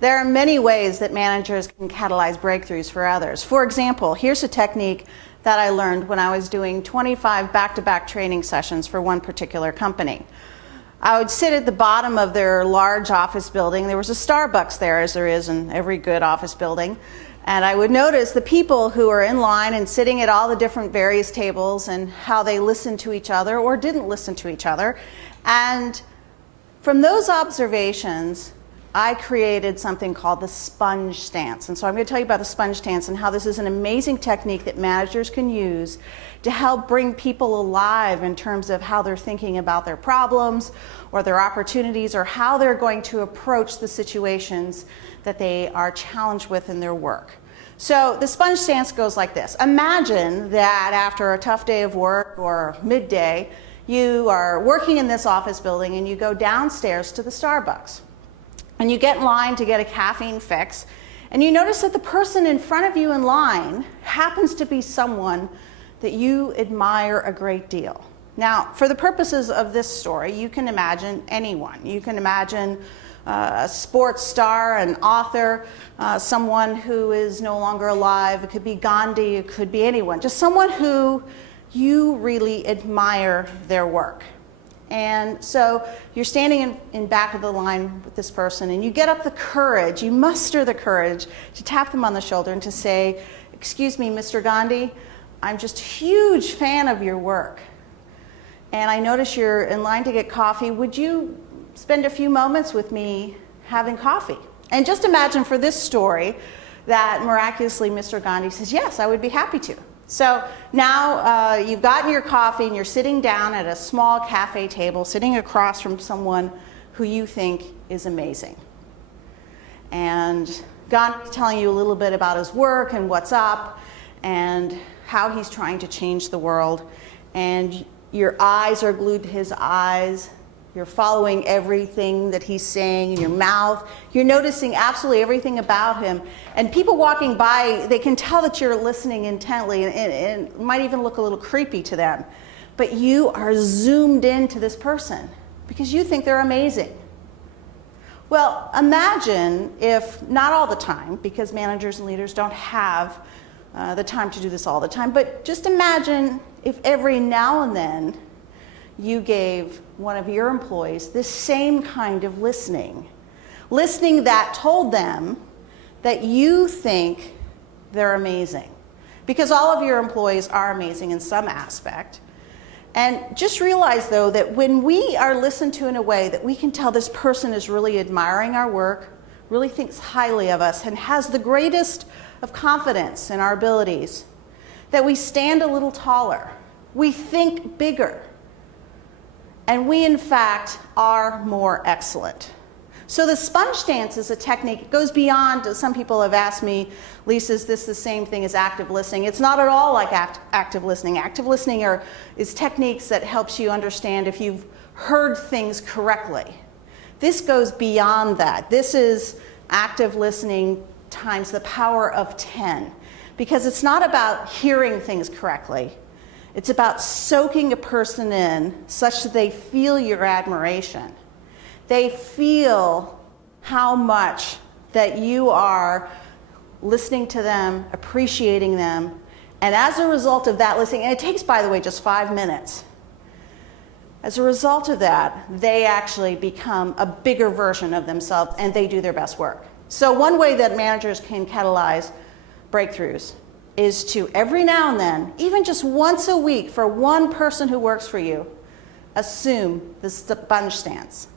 There are many ways that managers can catalyze breakthroughs for others. For example, here's a technique that I learned when I was doing 25 back-to-back training sessions for one particular company. I would sit at the bottom of their large office building. There was a Starbucks there, as there is in every good office building. And I would notice the people who are in line and sitting at all the different various tables and how they listened to each other or didn't listen to each other. And from those observations, I created something called the sponge stance. And so I'm going to tell you about the sponge stance and how this is an amazing technique that managers can use to help bring people alive in terms of how they're thinking about their problems or their opportunities or how they're going to approach the situations that they are challenged with in their work. So the sponge stance goes like this. Imagine that after a tough day of work or midday, you are working in this office building and you go downstairs to the Starbucks. And you get in line to get a caffeine fix, and you notice that the person in front of you in line happens to be someone that you admire a great deal. Now, for the purposes of this story, you can imagine anyone. You can imagine a sports star, an author, someone who is no longer alive. It could be Gandhi, it could be anyone. Just someone who you really admire their work. And so you're standing in back of the line with this person and you get up the courage, you muster the courage to tap them on the shoulder and to say, "Excuse me, Mr. Gandhi, I'm just a huge fan of your work. And I notice you're in line to get coffee. Would you spend a few moments with me having coffee?" And just imagine for this story that miraculously Mr. Gandhi says, "Yes, I would be happy to." So now you've gotten your coffee and you're sitting down at a small cafe table, sitting across from someone who you think is amazing. And Gandhi's telling you a little bit about his work and what's up and how he's trying to change the world. And your eyes are glued to his eyes. You're following everything that he's saying in your mouth. You're noticing absolutely everything about him. And people walking by, they can tell that you're listening intently, and it might even look a little creepy to them. But you are zoomed into this person because you think they're amazing. Well, imagine if, not all the time, because managers and leaders don't have the time to do this all the time, but just imagine if every now and then you gave one of your employees this same kind of listening that told them that you think they're amazing. Because all of your employees are amazing in some aspect. And just realize, though, that when we are listened to in a way that we can tell this person is really admiring our work, really thinks highly of us, and has the greatest of confidence in our abilities, that we stand a little taller, we think bigger, and we, in fact, are more excellent. So the sponge stance is a technique. It goes beyond, some people have asked me, "Lisa, is this the same thing as active listening?" It's not at all like active listening. Active listening is techniques that helps you understand if you've heard things correctly. This goes beyond that. This is active listening times the power of 10. Because it's not about hearing things correctly. It's about soaking a person in such that they feel your admiration. They feel how much that you are listening to them, appreciating them, and as a result of that listening, and it takes, by the way, just 5 minutes. As a result of that, they actually become a bigger version of themselves and they do their best work. So one way that managers can catalyze breakthroughs is to, every now and then, even just once a week for one person who works for you, assume the sponge stance.